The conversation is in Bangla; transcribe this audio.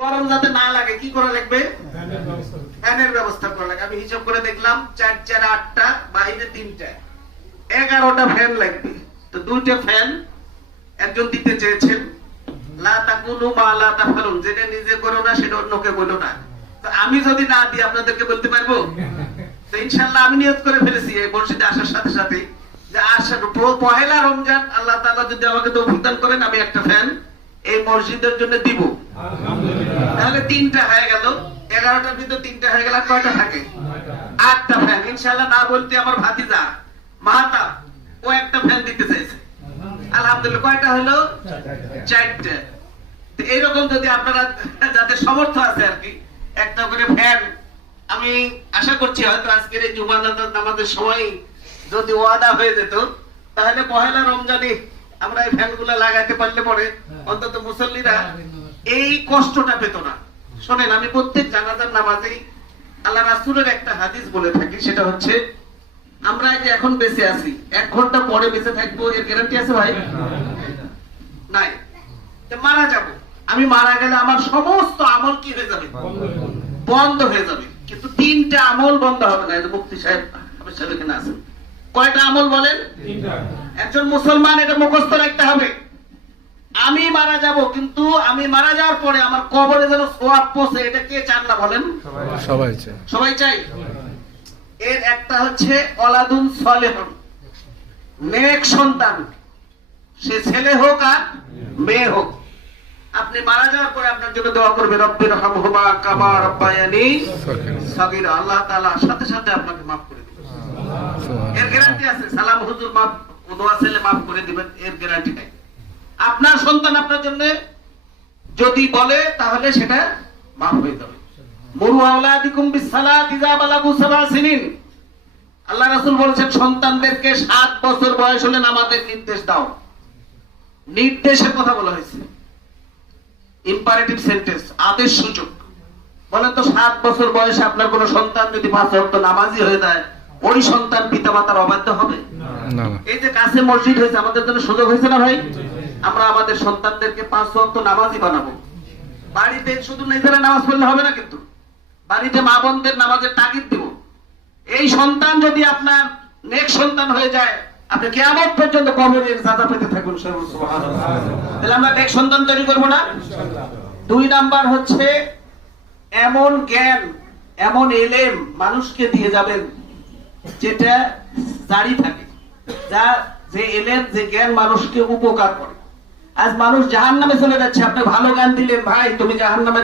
গরম যাতে না লাগে কি করা লাগবে? ফ্যানের ব্যবস্থা করা লাগে। আমি হিসাব করে দেখলাম 4 4 8টা, বাইরে 3টা, 11টা ফ্যান লাগবে। তো 2টা ফ্যান একজন দিতে চেয়েছেন। লা তাকুলু মা লা তাফালুন, যেটা নিজে করো না সেটা অন্যকে বলো না। তো আমি যদি না দিই আপনাদেরকে বলতে পারবো? তো ইনশাআল্লাহ আমি নিয়ত করে ফেলেছি এই মসজিদে আসার সাথে সাথে যে আসার পহেলা রমজান আল্লাহ তাআলা যদি আমাকে তৌফিক দান করেন আমি একটা ফ্যান এই মসজিদের জন্য দিব। তাহলে 3টা হয়ে গেল, 11টার ভিতর 3টা হয়ে গেল, আর কয়টা থাকে? 8টা ফ্যান। ইনশাআল্লাহ না বলতে আমার ভাতিজা মাহাতা ও একটা ফ্যান দিতে চাইছে। আলহামদুলিল্লাহ কয়টা হলো? 4টা। তো এইরকম যদি আপনারা যাদের সমর্থ আছে আর কি একটা করে ফ্যান, আমি আশা করছি হয়তো আজকের এই জুমা নামাজের সময় যদি ওয়াদা হয়ে যেত তাহলে পহেলা রমজানে আমরা এই ফ্যানগুলো লাগাইতে পারলে পরে অন্তত মুসল্লিরা এই কষ্টটা পেত না। শোনেন, আমি প্রত্যেক জানাজার নামাজেই আল্লাহ রাসূলের একটা হাদিস বলে থাকি, সেটা হচ্ছে আমরা যে এখন বেঁচে আছি 1 ঘন্টা পরে বেঁচে থাকবো এর গ্যারান্টি আছে ভাই? নাই। মারা যাব, আমি মারা গেলে আমার সমস্ত আমল কি হয়ে যাবে? বন্ধ হয়ে যাবে। কিন্তু 3টা আমল বন্ধ হবে না। এই মুফতি সাহেব এখানে আছেন। কয়টা আমল বলেন? 3টা। একজন মুসলমান এটা মুখস্থ রাখতে হবে, আমি মারা যাব কিন্তু আমি মারা যাওয়ার পরে আমার কবরে যেন সওয়াব পৌঁছে। এটা কে চান না বলেন? সবাই চায়। সবাই চাই। এর একটা হচ্ছে ওলাদুন সালেহুন, নেক সন্তান, সে ছেলে হোক আর মেয়ে হোক। আপনি মারা যাওয়ার পরে আপনার জন্য দোয়া করবে রব্বির হামহুমা কামা রাব্বায়ানি সাগীরা। আল্লাহ তাআলা সাথে সাথে আপনাকে maaf করে দিবেন। এর গ্যারান্টি আছে। সালাম হুজুর maaf, দোয়া ছেলে maaf করে দিবেন, এর গ্যারান্টি নাই। আপনার সন্তান আপনার জন্য যদি বলে তাহলে সেটা maaf হয়ে যাবে। মুরু আওলাদিকুম বিসসালাতি ইযা বালাগু 7 সিনিন। আল্লাহ রাসূল বলেছেন সন্তানদেরকে 7 বছর বয়স হলে নামাজের নির্দেশ দাও। নির্দেশের কথা বলা হয়েছে, ইম্পারেটিভ সেন্টেন্স, আদেশ সূচক। বলেন তো 7 বছর বয়সে আপনার কোন সন্তান যদি 5 ওয়াক্ত নামাজি হয়ে যায় ওই সন্তান পিতামাতার অবাধ্য হবে না? এই যে কাছে মসজিদ হয়েছে আমাদের জন্য সুযোগ হয়েছে না ভাই? আমরা আমাদের সন্তানদেরকে 5 ওয়াক্ত নামাজি বানাবো। বাড়িতে শুধু নিজেরা নামাজ পড়লে হবে না, কিন্তু বাড়িতে মা বোনদের নামাজের তাগিদ দিব। এই সন্তান যদি আপনার নেক সন্তান হয়ে যায় আপনি কিয়ামত পর্যন্ত কবরের সাজা পেতে থাকুন। সুবহানাল্লাহ। তাহলে আমরা নেক সন্তান তৈরি করব না? ইনশাআল্লাহ। 2 নাম্বার হচ্ছে এমন জ্ঞান, এমন ইলম মানুষকে দিয়ে যাবেন যেটা জারি থাকে, যে ইলম, যে জ্ঞান মানুষকে উপকার করে। আজ মানুষ জাহান্নামে চলে যাচ্ছে, আপনি ভালো জ্ঞান দিলেন ভাই তুমি জাহান্নামে